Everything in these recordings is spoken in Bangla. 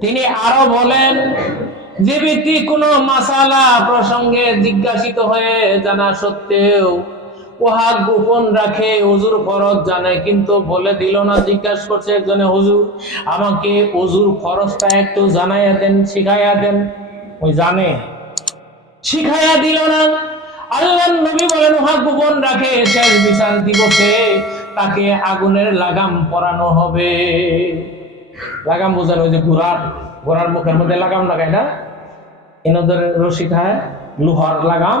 তিনি আরও বলেন যে ব্যক্তি কোনো মাসালা প্রসঙ্গে জিজ্ঞাসিত হয়ে জানা সত্ত্বেও, উহা গোপন রাখে, হুজুর ফরজ জানে, কিন্তু বলে দিল না, জিজ্ঞাসা করছে একজনে, হুজুর, আমাকে হুজুর ফরজটা একটু জানাইয়া দেন, শিখাইয়া দেন। ওই জানে। শিখাইয়া দিল না। আল্লাহ নবী বলেন, উহা গোপন রাখে, শেষ বিচার দিবসে তাকে আগুনের লাগাম পরানো হবে। লাগাম বোঝানো ওই যে ঘোড়ার ঘোড়ার মুখের মধ্যে লাগাম লাগায় না? এনাদের রশি খায়, লোহার লাগাম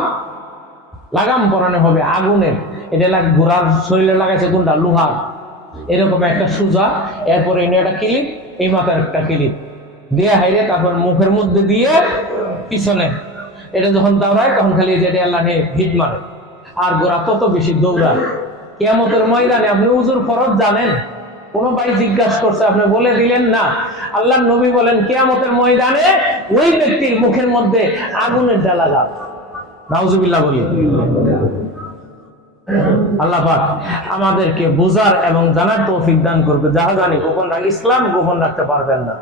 লাগাম পরানো হবে আগুনের। এটা লাগ ঘোড়ার শরীরে লাগাইছে কোনটা? লোহার। এরকম একটা সুজা, এরপরে এনে একটা কিলিপ, এই মাথার একটা কিলিপ। দিয়ে হাইরে তারপর মুখের মধ্যে দিয়ে পিছনে। এটা যখন দৌড়ায় তখন খালি এই যে এটা আল্লাহ ভিট মারে। আর গোড়া তত বেশি দৌড়ায়। কেয়ামতের ময়দানে আপনি উজুর ফরজ জানেন। কোনো ভাই জিজ্ঞাসা করছে, আপনি বলে দিলেন না। আল্লাহ নবী বলেন, কেয়ামতের ময়দানে ওই ব্যক্তির মুখের মধ্যে আগুনের ডালা গাছ নাউজুবিল্লাহ বলি। আল্লাহ আমাদেরকে বোঝার এবং জানার তৌফিক দান করবে। যাহা জানি গোপন রাখ ইসলাম গোপন রাখতে পারবেন না।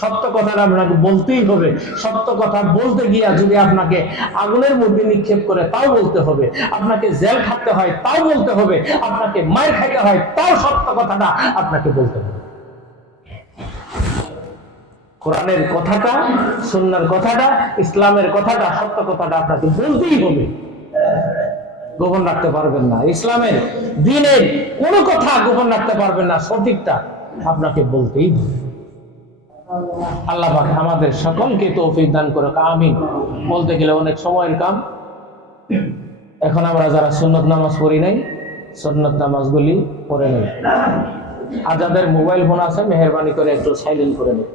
সত্য কথাটা আপনাকে বলতেই হবে। সত্য কথা বলতে গিয়া যদি আপনাকে আগুনের মধ্যে নিক্ষেপ করে, তাও বলতে হবে। আপনাকে জেল খাটতে হয়, তাও বলতে হবে। আপনাকে মায়ের খাইতে হয়, তাও সত্য কথাটা আপনাকে বলতে হবে। কোরআনের কথাটা, সুন্নার কথাটা, ইসলামের কথাটা, সত্য কথাটা আপনাকে বলতেই হবে। গোপন রাখতে পারবেন না। ইসলামের দিনের কোনো কথা গোপন রাখতে পারবেন না, সঠিকটা আপনাকে বলতেই হবে। আল্লাহ আমাদের সকলকে তৌফিক দান করে আমিন। বলতে গেলে অনেক সময়ের কাম। এখন আমরা যারা সুন্নত নামাজ পড়ি নাই, সুন্নত নামাজগুলি পড়ে নেই। আর যাদের মোবাইল ফোন আছে, মেহরবানি করে একটু সাইলেন্ট করে নেই।